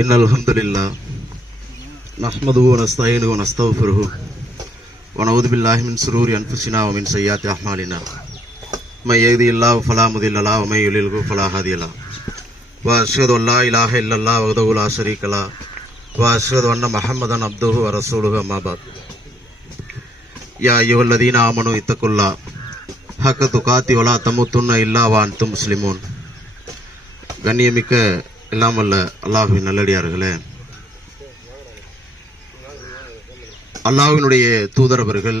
إن الحمد لله نحمده ونستعينه ونستغفره ونعوذ بالله من شرور أنفسنا ومن سيئات أعمالنا من يهده الله فلا مضل له ومن يضلل فلا هادي له وأشهد أن لا إله إلا الله وحده لا شريك له وأشهد أن محمدا عبده ورسوله أما بعد يا أيها الذين آمنوا اتقوا الله حق تقاته ولا تموتن إلا وأنتم مسلمون. கண்ணியமிக்க எல்லாம் வல்ல அல்லாஹ்வின் நல்லடியார்களே, அல்லாஹ்வினுடைய தூதரவர்கள்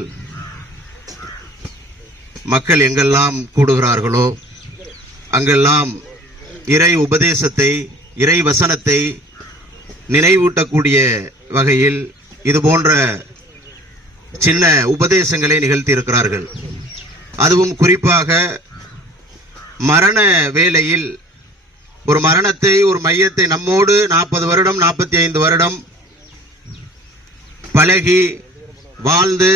மக்கள் எங்கெல்லாம் கூடுகிறார்களோ அங்கெல்லாம் இறை உபதேசத்தை, இறை வசனத்தை நினைவூட்டக்கூடிய வகையில் இது போன்ற சின்ன உபதேசங்களை நிகழ்த்தி இருக்கிறார்கள். அதுவும் குறிப்பாக மரண வேளையில் ஒரு மரணத்தை, ஒரு மையத்தை நம்மோடு 40 வருடம் 45 வருடம் பழகி வாழ்ந்து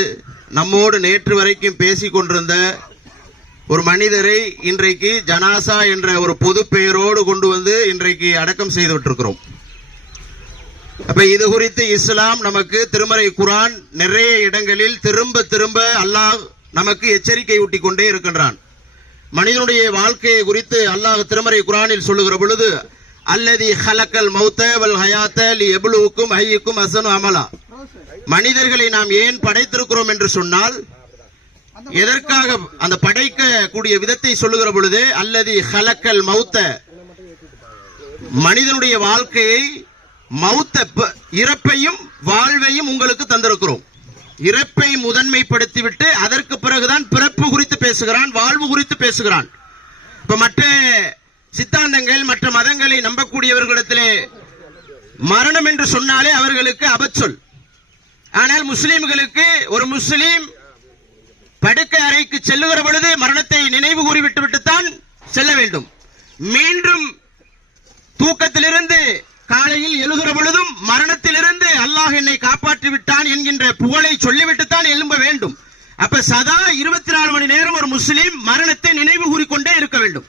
நம்மோடு நேற்று வரைக்கும் பேசிக் கொண்டிருந்த ஒரு மனிதரை இன்றைக்கு ஜனாசா என்ற ஒரு பொது பெயரோடு கொண்டு வந்து இன்றைக்கு அடக்கம் செய்து விட்டிருக்கிறோம். அப்ப இது குறித்து இஸ்லாம் நமக்கு, திருமறை குர்ஆன் நிறைய இடங்களில் திரும்ப திரும்ப அல்லாஹ் நமக்கு எச்சரிக்கை ஊட்டி கொண்டே இருக்கின்றான். மனிதனுடைய வாழ்க்கையை குறித்து அல்லாஹ் திருமறை குர்ஆனில் சொல்லுகிற பொழுது, அல்லதி ஹலக்கல் மௌத வல் ஹயாத லியப்லுவுக்கும் அய்யுக்கும் அஹ்ஸனு அமலா, மனிதர்களை நாம் ஏன் படைத்திருக்கிறோம் என்று சொன்னால், எதற்காக அந்த படைக்க கூடிய விதத்தை சொல்லுகிற பொழுது, அல்லதி ஹலக்கல் மௌத, மனிதனுடைய வாழ்க்கையை, மௌத்த இறப்பையும் வாழ்வையும் உங்களுக்கு தந்திருக்கிறோம். இறப்பை முதன்மைப்படுத்திவிட்டு அதற்கு பிறகுதான் பிறப்பு குறித்து பேசுகிறான், வாழ்வு குறித்து பேசுகிறான். இப்ப மற்ற சித்தாந்தங்கள், மற்ற மதங்களை நம்பக்கூடியவர்களிடத்திலே மரணம் என்று சொன்னாலே அவர்களுக்கு அபச்சொல். ஆனால் முஸ்லிம்களுக்கு, ஒரு முஸ்லிம் படுக்கை அறைக்கு செல்லுகிற பொழுது மரணத்தை நினைவு கூறிவிட்டு விட்டுத்தான் செல்ல வேண்டும். மீண்டும் தூக்கத்திலிருந்து காலையில் எழுகிற பொழுதும் மரணத்திலிருந்து அல்லாஹ் என்னை காப்பாற்றி விட்டான் என்கின்ற புகழை சொல்லிவிட்டுத்தான் எழும்ப வேண்டும். அப்ப சதா 24 மணி நேரம் ஒரு முஸ்லிம் மரணத்தை நினைவு கூறிக்கொண்டே இருக்க வேண்டும்.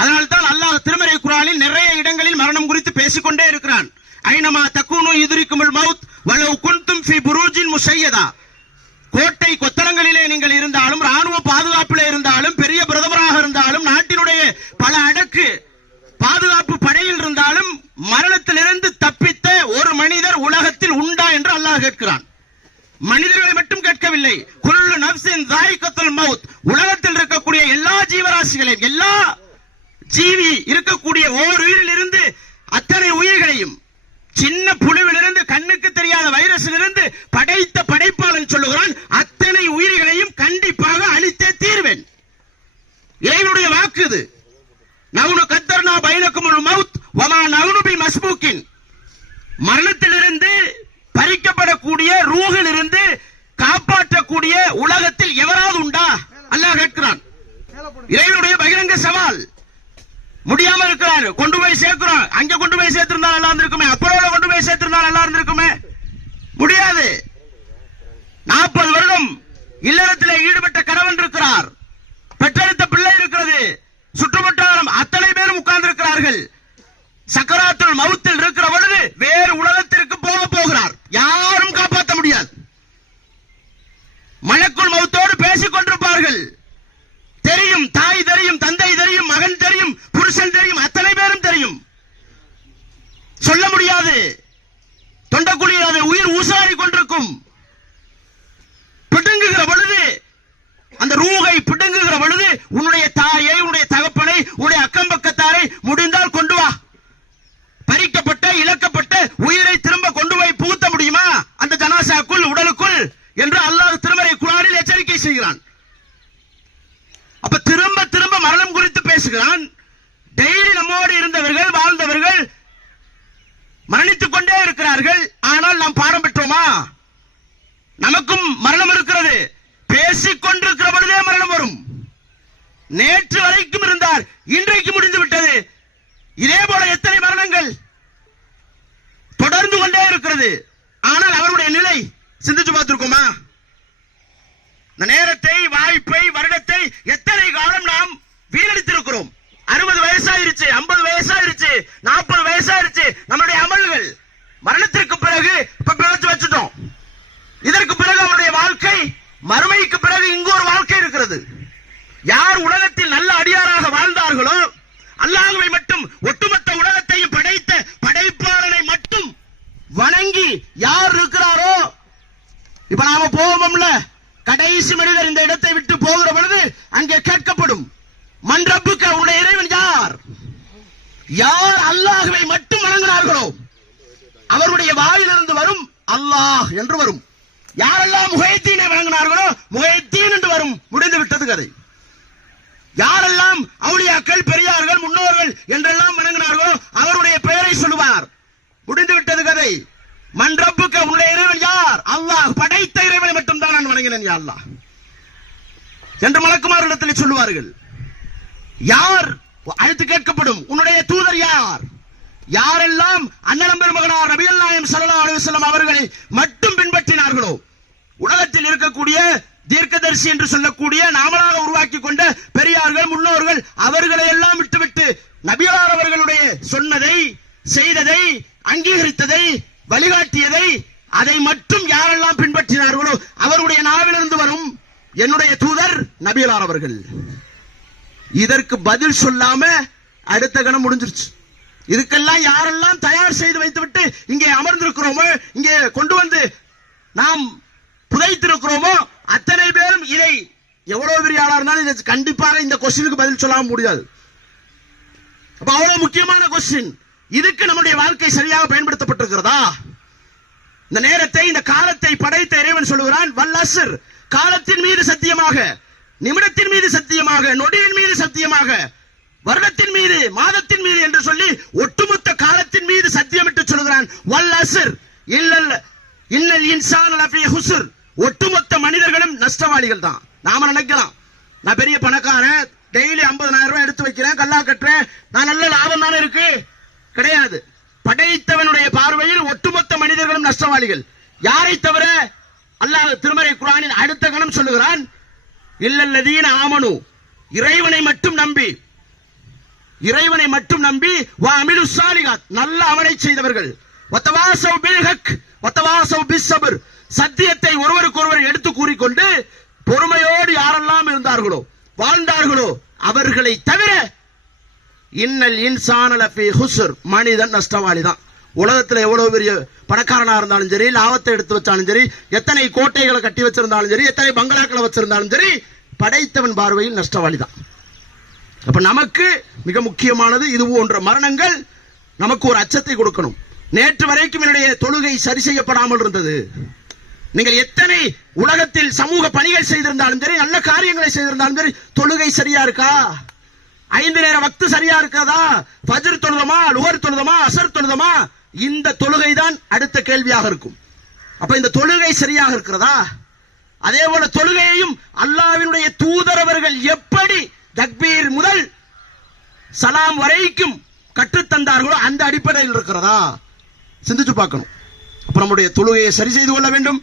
அதனால்தான் அல்லாஹ் திருமறை குர்ஆனில் நிறைய இடங்களில் மரணம் குறித்து பேசிக்கொண்டே இருக்கிறான். ஐனமா தக்கூனு யுத்ரிக்குமுல் மௌத் வலவ் குன்தும் ஃபீ புரூஜின் முஷய்யதா, கோட்டை கொத்தளங்களிலே நீங்கள் இருந்தாலும், ராணுவ பாதுகாப்பிலே இருந்தாலும், பெரிய பிரதமராக இருந்தாலும், நாட்டினுடைய பல அடுக்கு பாதுகாப்பு படையில் இருந்தாலும், மரணத்திலிருந்து தப்பித்த ஒரு மனிதர் உலகத்தில் உண்டா என்று அல்லாஹ் கேட்கிறான். மனிதர்களை மட்டும் கேட்கவில்லை, குல்லு நஃப்ஸின் ஸாயிகத்துல் மௌத், உலகத்தில் இருக்கக்கூடிய எல்லா ஜீவராசிகளையும், எல்லா ஜீவி இருக்கக்கூடிய ஓர் உயிரில் இருந்து அத்தனை உயிர்களையும், சின்ன புழுவிலிருந்து கண்ணுக்கு தெரியாத வைரஸிலிருந்து படைத்த படைப்பாளன் சொல்லுகிறான், அத்தனை உயிர்களையும் கண்டிப்பாக அழித்தே தீர்வேன். இறைவனுடைய வாக்கு இது. நவ்னு கத்தர்னா பைனக்குமுல் மௌத் வமா நவ்னு பி மஸ்பூக்கின், மரணத்திலிருந்து பறிக்கப்படக்கூடிய ரூஹிலிருந்து காப்பாற்றக்கூடிய உலகத்தில் எவராவது உண்டா? அல்லாஹ் கேட்கிறான். இறைவனுடைய பகிரங்க சவால். முடியாம இருக்கிறார், கொண்டு போய் சேர்க்கிறோம். அங்க கொண்டு போய் சேர்த்திருந்தா நல்லா இருந்திருக்குமே, அப்பரோல கொண்டு போய் சேர்த்திருந்தா நல்லா இருந்திருக்குமே. முடியாது. 40 வருடம் இல்லறத்தில் ஈடுபட்ட கணவன் இருக்கிறார், பெற்றெடுத்த பிள்ளை இருக்கிறது, சுற்றுவட்டாரம் அத்தனை பேரும் உட்கார்ந்து இருக்கிறார்கள். சக்கராத்துல் மவுத்தில் இருக்கிற பொழுது வேறு உலகத்திற்கு போக போகிறார். யாரும் காப்பாற்ற முடியாது. மலக்குல் மவுத்தோடு பேசிக் கொண்டிருப்பார்கள். தெரியும், தாய் தெரியும், தந்தை தெரியும், மகன் தெரியும், புருஷன் தெரியும், அத்தனை பேரும் தெரியும். சொல்ல முடியாது. தொண்டக்குழியாத உயிர் ஊசாரி கொண்டிருக்கும். பிடுங்குகிற பொழுது, அந்த ரூகை பிடுங்குகிற பொழுது, உன்னுடைய தாயை, உன்னுடைய தகப்பனை, உன்னுடைய அக்கம் பக்கத்தாரை முடிந்தால் கொண்டு வா. பறிக்கப்பட்ட, இழக்கப்பட்ட உயிரை திரும்ப கொண்டு போய் புகுத்த முடியுமா அந்த ஜனாசாக்குள், உடலுக்குள் என்று அல்லாஹ் திருமறை குர்ஆனில் எச்சரிக்கை செய்கிறான். அப்ப திரும்ப திரும்ப மரணம் குறித்து பேசுகிறான். டெய்லி நம்மோடு இருந்தவர்கள், வாழ்ந்தவர்கள் மரணித்துக் கொண்டே இருக்கிறார்கள். ஆனால் நாம் பாடம் பெற்றோமா? நமக்கும் மரணம் இருக்கிறது. பேசிக் கொண்டிருக்கிற பொழுதே மரணம் வரும். நேற்று வரைக்கும் இருந்தார், இன்றைக்கு முடிந்து விட்டது. இதே போல எத்தனை மரணங்கள் தொடர்ந்து கொண்டே இருக்கிறது. ஆனால் அவருடைய நிலை சிந்திச்சு பார்த்திருக்கோமா? இந்த நேரத்தை, வாய்ப்பை, வருடத்தை எத்தனை காலம் நாம் வீணடித்திருக்கிறோம். 60 வயசாயிருச்சு, 50 வயசாயிருச்சு, 40 வயசாயிருச்சு. நம்முடைய அமல்கள் மரணத்திற்கு பிறகு இப்ப பிழைச்சு வச்சுட்டோம். இதற்கு பிறகு அவருடைய வாழ்க்கை, மறுமைக்கு பிறகு இங்கு ஒரு வாழ்க்கை இருக்கிறது. யார் உலகத்தில் நல்ல அடியாராக வாழ்ந்தார்களோ, அல்லாஹ்வை மட்டும் ஒட்டுமொத்த உலகத்தையும் படைத்த படைப்பாளனை மட்டும் வணங்கி யார் இருக்கிறாரோ, இப்ப நாம போவோம்ல, கடைசி மனிதர் இந்த இடத்தை விட்டு போகிற பொழுது அங்கே கேட்கப்படும், மன் ரப்புக்க, உன்னுடைய இறைவன் யார்? யார் அல்லாஹ்வை மட்டும் வணங்கினார்களோ அவருடைய வாயிலிருந்து வரும் அல்லாஹ் என்று வரும். யாரெல்லாம் முஹைத்தீனை வணங்கினார்களோ முஹைத்தீன் என்று வரும். முடிந்து விட்டது கதை. யாரெல்லாம் அவுலியாக்கள், பெரியார்கள், முன்னோர்கள் என்றெல்லாம் வணங்கினார்களோ அவருடைய பெயரை சொல்லுவார். முடிந்து விட்டது கதை. மன் ரப்புக்க, உன்னுடைய இறைவன் யார்? அல்லாஹ், படைத்த இறைவனை மட்டும் தான் நான் வணங்கினேன் யா அல்லாஹ் என்று மலக்குமாரிடத்தில் சொல்லுவார்கள். யார் அடுத்து கேட்கப்படும், உன்னுடைய தூதர் யார்? யாரெல்லாம் அண்ணலம் பெருமகனார் நபிகள் நாயகம் ஸல்லல்லாஹு அலைஹி வஸல்லம் அவர்களை மட்டும் பின்பற்றினார்களோ, உலகத்தில் இருக்கக்கூடிய தீர்க்கதரிசி என்று சொல்லக்கூடிய நாமளாக உருவாக்கி கொண்ட பெரியார்கள், முன்னோர்கள், அவர்களை எல்லாம் விட்டுவிட்டு நபிகளார் அவர்களுடைய சொன்னதை, செய்ததை, அங்கீகரித்ததை, வழிகாட்டியதை, அதை மட்டும் யாரெல்லாம் பின்பற்றினார்களோ அவருடைய நாவிலிருந்து வரும் என்னுடைய தூதர் நபிகளார் அவர்கள். இதற்கு பதில் சொல்லாம அடுத்த கணம் முடிஞ்சிருச்சு. இதுக்கெல்லாம் யாரெல்லாம் தயார் செய்து வைத்துவிட்டு இங்கே அமர்ந்திருக்கிறோமோ, இங்கே கொண்டு வந்து நாம் புதைத்திருக்கிறோமோ அத்தனை பேரும் இதை எவ்வளவு பெரிய ஆளா இருந்தாலும் கண்டிப்பாக இந்த கொஸ்டினுக்கு பதில் சொல்லாம முடியாது. அப்ப அவ்வளவு முக்கியமான கொஸ்டின். இதுக்கு நம்முடைய வாழ்க்கை சரியாக பயன்படுத்தப்பட்டிருக்கிறதா? இந்த நேரத்தை, இந்த காலத்தை படைத்த இறைவன் சொல்லுகிறான், வல்லஸ்ர், காலத்தின் மீது சத்தியமாக, நிமிடத்தின் மீது சத்தியமாக, நொடியின் மீது சத்தியமாக, வருடத்தின் மீது, மாதத்தின் மீது என்று சொல்லி ஒட்டுமொத்த காலத்தின் மீது சத்தியமிட்டு சொல்கிறான். வல்லஸ்ர் இன்னல் இன்சான லஃபீ ஹுஸ்ர், ஒட்டுமொத்த மனிதர்களும் நஷ்டவாளிகள் தான். நாம நினைக்கலாம், நான் பெரிய பணக்காரன், டெய்லி 50,000 ரூபாய் எடுத்து வைக்கிறேன், கல்லா கட்டுறேன், நான் நல்ல லாபம் தானே இருக்கு. கிடையாது. படைத்தவனுடைய பார்வையில் ஒட்டுமொத்த மனிதர்களும் நஷ்டவாளிகள். யாரை தவிர? அல்லாஹ் திருமறை குர்ஆனின் அடுத்த கணம் சொல்லுகிறான், இல்லல்லதீன ஆமனு, இறைவனை மட்டும் நம்பி, இறைவனை மட்டும் நம்பி, வா அமிலு ஸாலிகாத், நல்ல அமலை செய்தவர்கள், வத்தவாஸவ் பில் ஹக் வத்தவாஸவ் பிஸ் ஸப்ர், சத்தியத்தை ஒருவருக்கொருவர் எடுத்து கூறிக்கொண்டு பொறுமையோடு யாரெல்லாம் இருந்தார்களோ, வாழ்ந்தார்களோ, அவர்களை தவிர இன்னல் இன்சான லஃபீ ஹுஸ்ர், மனிதன் நஷ்டவாளி தான். உலகத்துல எவ்வளவு பெரிய பணக்காரனா இருந்தாலும் சரி, லாபத்தை எடுத்து வச்சாலும் சரி, எத்தனை கோட்டைகளை கட்டி வச்சிருந்தாலும் சரி, எத்தனை பங்களாக்களை வச்சிருந்தாலும் சரி, படைத்தவன் பார்வையில் நஷ்டவாளி தான். அப்ப நமக்கு மிக முக்கியமானது இது போன்ற மரணங்கள் நமக்கு ஒரு அச்சத்தை கொடுக்கணும். நேற்று வரைக்கும் என்னுடைய தொழுகை சரி செய்யப்படாமல் இருந்தது. நீங்கள் எத்தனை உலகத்தில் சமூக பணிகள் செய்திருந்தாலும் சரி, நல்ல காரியங்களை செய்திருந்தாலும் சரி, தொழுகை சரியா இருக்கா? 5 நேர வக்து சரியா இருக்கிறதா? ஃபஜ்ர் தொழுதமா, லுஹர் தொழுதமா, அஸர் தொழுதமா? இந்த தொழுகை தான் அடுத்த கேள்வியாக இருக்கும். அப்ப இந்த தொழுகை சரியாக இருக்கிறதா? அதே போல தொழுகையையும் அல்லாஹ்வினுடைய தூதர் அவர்கள் எப்படி தக்பீர் முதல் சலாம் வரைக்கும் கற்றுத்தந்தார்களோ அந்த அடிப்படையில் இருக்கிறதா? சிந்திச்சு பார்க்கணும். அப்ப நம்முடைய தொழுகையை சரி செய்து கொள்ள வேண்டும்.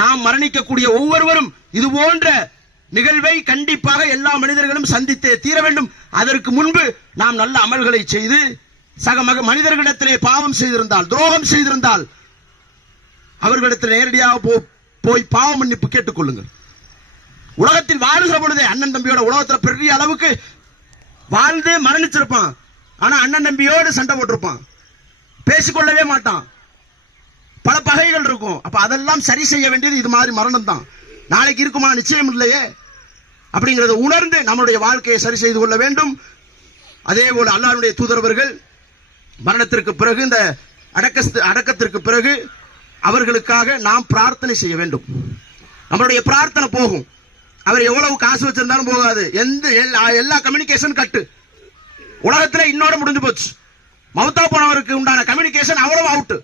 நாம் மரணிக்கக்கூடிய ஒவ்வொருவரும் இது போன்ற நிகழ்வை கண்டிப்பாக எல்லா மனிதர்களும் சந்தித்தே தீர வேண்டும். அதற்கு முன்பு நாம் நல்ல அமல்களை செய்து சக மனிதர்களிடத்திலே பாவம் செய்திருந்தால், துரோகம் செய்திருந்தால் அவர்களிடத்தில் நேரடியாக போய் பாவ மன்னிப்பு கேட்டுக் கொள்ளுங்கள். உலகத்தில் வாழுகிற பொழுதே அண்ணன் தம்பியோட உலகத்தில் பெரிய அளவுக்கு வாழ்ந்து மரணிச்சிருப்பான். ஆனா அண்ணன் தம்பியோடு சண்டை போட்டிருப்பான், பேசிக்கொள்ளவே மாட்டான், பல பகைகள் இருக்கும். அப்ப அதெல்லாம் சரி செய்ய வேண்டியது இது மாதிரி மரணம் தான். நாளைக்கு இருக்குமா நிச்சயம் இல்லையே. அப்படிங்கறத உணர்ந்து நம்முடைய வாழ்க்கையை சரி செய்து கொள்ள வேண்டும். அதே போல அல்லாஹ்வுடைய தூதரவர்கள் மரணத்திற்கு பிறகு, இந்த அடக்கத்திற்கு பிறகு அவர்களுக்காக நாம் பிரார்த்தனை செய்ய வேண்டும். நம்மளுடைய பிரார்த்தனை போகும். அவர் எவ்வளவு காசு வச்சிருந்தாலும் போகாது. எல்லா கம்யூனிகேஷன் கட்டு. உலகத்துல இன்னோட முடிஞ்சு போச்சு. மௌத்தா போனவருக்கு உண்டான கம்யூனிகேஷன் அவ்வளவு அவுட்.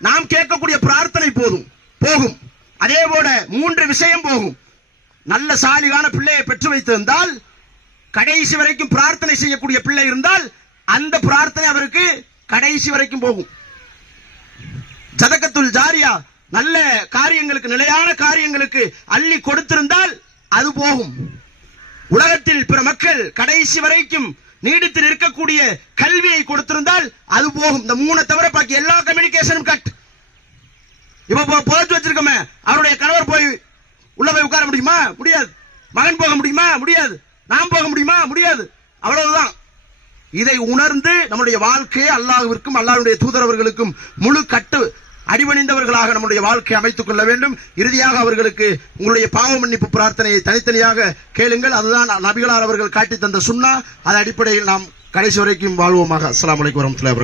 நாம் கேட்கக்கூடிய பிரார்த்தனை போகும். அதே போல 3 விஷயம் போகும். நல்ல சாலிகான பிள்ளையை பெற்று வைத்திருந்தால், கடைசி வரைக்கும் பிரார்த்தனை செய்யக்கூடிய பிள்ளை இருந்தால், அந்த பிரார்த்தனை அவருக்கு கடைசி வரைக்கும் போகும். சதகத்துல் ஜாரியா, நல்ல காரியங்களுக்கு, நிலையான காரியங்களுக்கு அள்ளி கொடுத்திருந்தால் அது போகும். உலகத்தில் பிற மக்கள் கடைசி வரைக்கும் நீடித்து நிற்கக்கூடிய கல்வியை கொடுத்திருந்தால் அது போகும். இந்த 3 தவிர பாக்கி எல்லா கம்யூனிகேஷனும் கட். இப்ப புதைச்சு வச்சிருக்கோமே, அவருடைய கணவர் போய் உள்ள போய் உட்கார முடியுமா? முடியாது. மகன் போக முடியுமா? முடியாது. நாம் போக முடியுமா? முடியாது. அவ்வளவுதான். இதை உணர்ந்து நம்முடைய வாழ்க்கையை அல்லாஹ்விற்கும் அல்லாஹ்வுடைய தூதரவர்களுக்கும் முழு கட்டு அடிபணிந்தவர்களாக நம்முடைய வாழ்க்கையை அமைத்துக் கொள்ள வேண்டும். இறுதியாக அவர்களுக்கு உங்களுடைய பாவ மன்னிப்பு பிரார்த்தனையை தனித்தனியாக கேளுங்கள். அதுதான் நபிகளார் அவர்கள் காட்டி தந்த சுன்னா. அது அடிப்படையில் நாம் கடைசி வரைக்கும் வாழ்வோமாக. அஸ்ஸலாமு அலைக்கும் வரஹ்மத்துல்லாஹி வபரகாத்துஹு.